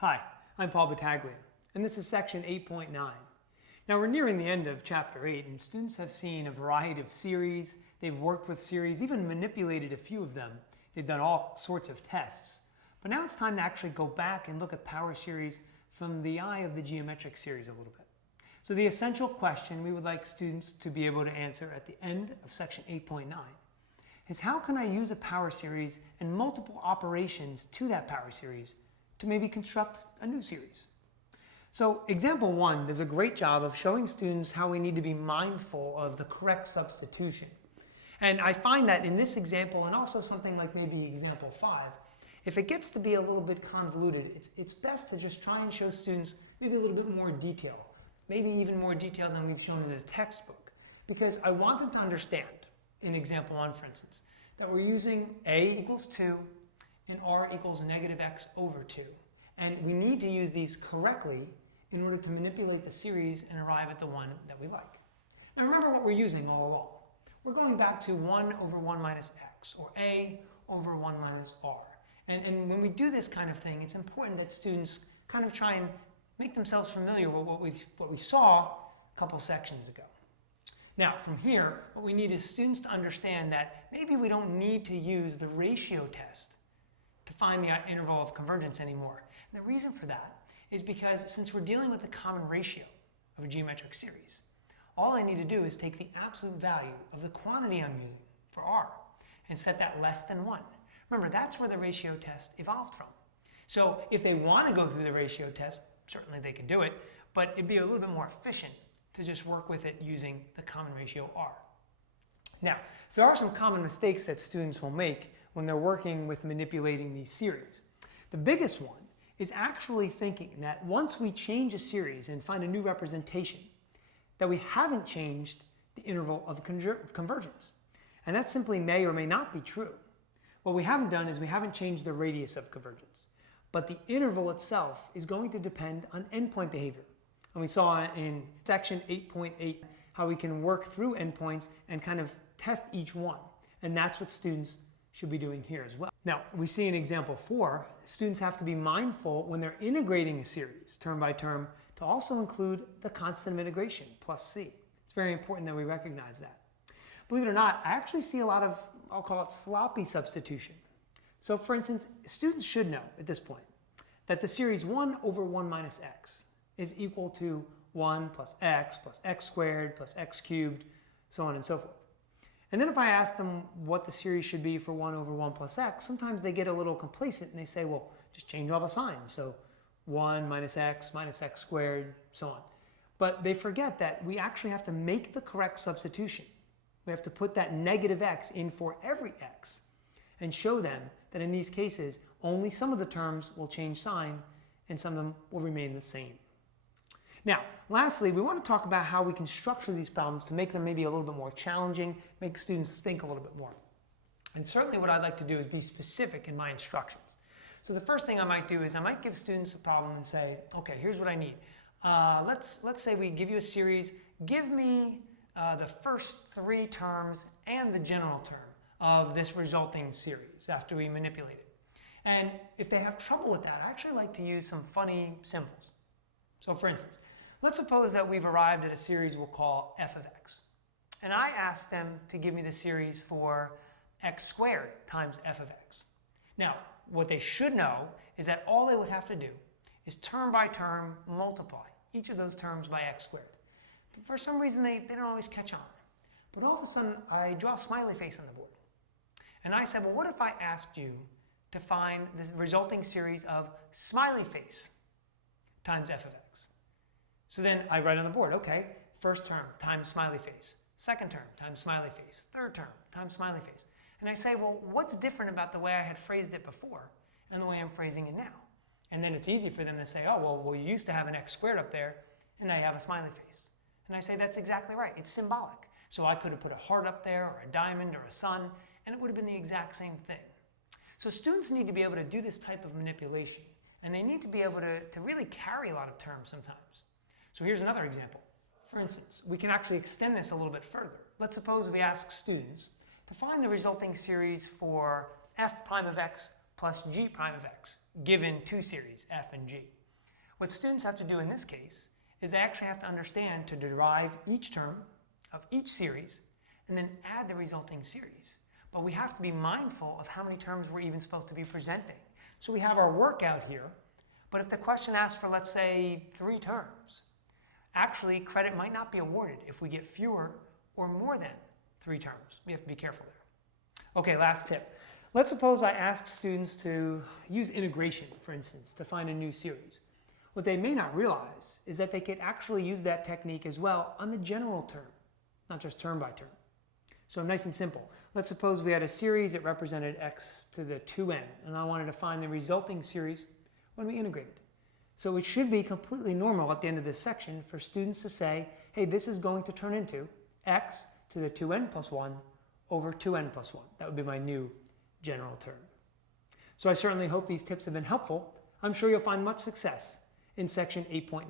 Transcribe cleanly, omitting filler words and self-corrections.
Hi, I'm Paul Battaglia, and this is section 8.9. Now we're nearing the end of chapter 8, and students have seen a variety of series, they've worked with series, even manipulated a few of them. They've done all sorts of tests. But now it's time to actually go back and look at power series from the eye of the geometric series a little bit. So the essential question we would like students to be able to answer at the end of section 8.9 is, how can I use a power series and multiple operations to that power series to maybe construct a new series? So example 1 does a great job of showing students how we need to be mindful of the correct substitution. And I find that in this example, and also something like maybe example 5, if it gets to be a little bit convoluted, it's best to just try and show students maybe a little bit more detail, maybe even more detail than we've shown in the textbook. Because I want them to understand, in example 1 for instance, that we're using a equals 2 and r equals negative x over 2. And we need to use these correctly in order to manipulate the series and arrive at the one that we like. Now remember what we're using all along. We're going back to 1 over 1 minus x, or a over 1 minus r. And when we do this kind of thing, it's important that students kind of try and make themselves familiar with what we saw a couple sections ago. Now, from here, what we need is students to understand that maybe we don't need to use the ratio test to find the interval of convergence anymore. And the reason for that is because since we're dealing with the common ratio of a geometric series, all I need to do is take the absolute value of the quantity I'm using for r and set that less than 1. Remember, that's where the ratio test evolved from. So if they want to go through the ratio test, certainly they can do it, but it'd be a little bit more efficient to just work with it using the common ratio r. Now, so there are some common mistakes that students will make when they're working with manipulating these series. The biggest one is actually thinking that once we change a series and find a new representation, that we haven't changed the interval of convergence. And that simply may or may not be true. What we haven't done is we haven't changed the radius of convergence. But the interval itself is going to depend on endpoint behavior. And we saw in section 8.8 how we can work through endpoints and kind of test each one. And that's what students should be doing here as well. Now, we see in example 4, students have to be mindful when they're integrating a series, term by term, to also include the constant of integration, plus c. It's very important that we recognize that. Believe it or not, I actually see a lot of, I'll call it sloppy substitution. So for instance, students should know at this point that the series 1 over 1 minus x is equal to 1 plus x squared plus x cubed, so on and so forth. And then if I ask them what the series should be for 1 over 1 plus x, sometimes they get a little complacent and they say, well, just change all the signs. So 1 minus x squared, so on. But they forget that we actually have to make the correct substitution. We have to put that negative x in for every x and show them that in these cases, only some of the terms will change sign and some of them will remain the same. Now, lastly, we want to talk about how we can structure these problems to make them maybe a little bit more challenging, make students think a little bit more. And certainly what I'd like to do is be specific in my instructions. So the first thing I might do is I might give students a problem and say, okay, here's what I need. Let's say we give you a series. Give me the first 3 terms and the general term of this resulting series after we manipulate it. And if they have trouble with that, I actually like to use some funny symbols. So for instance, let's suppose that we've arrived at a series we'll call f of x. And I ask them to give me the series for x squared times f of x. Now, what they should know is that all they would have to do is term by term multiply each of those terms by x squared. But for some reason, they don't always catch on. But all of a sudden, I draw a smiley face on the board. And I said, well, what if I asked you to find the resulting series of smiley face times f of x? So then I write on the board, okay, first term times smiley face, second term times smiley face, third term times smiley face. And I say, well, what's different about the way I had phrased it before and the way I'm phrasing it now? And then it's easy for them to say, oh, well, you used to have an x squared up there, and now you have a smiley face. And I say, that's exactly right. It's symbolic. So I could have put a heart up there, or a diamond, or a sun, and it would have been the exact same thing. So students need to be able to do this type of manipulation, and they need to be able to really carry a lot of terms sometimes. So here's another example. For instance, we can actually extend this a little bit further. Let's suppose we ask students to find the resulting series for f prime of x plus g prime of x, given two series, f and g. What students have to do in this case is they actually have to understand to derive each term of each series and then add the resulting series. But we have to be mindful of how many terms we're even supposed to be presenting. So we have our workout here, but if the question asks for, let's say, 3 terms, actually credit might not be awarded if we get fewer or more than 3 terms. We have to be careful there. Okay, last tip. Let's suppose I ask students to use integration, for instance, to find a new series. What they may not realize is that they could actually use that technique as well on the general term, not just term by term. So nice and simple. Let's suppose we had a series that represented x to the 2n, and I wanted to find the resulting series when we integrated. So it should be completely normal at the end of this section for students to say, hey, this is going to turn into x to the 2n plus 1 over 2n plus 1. That would be my new general term. So I certainly hope these tips have been helpful. I'm sure you'll find much success in section 8.9.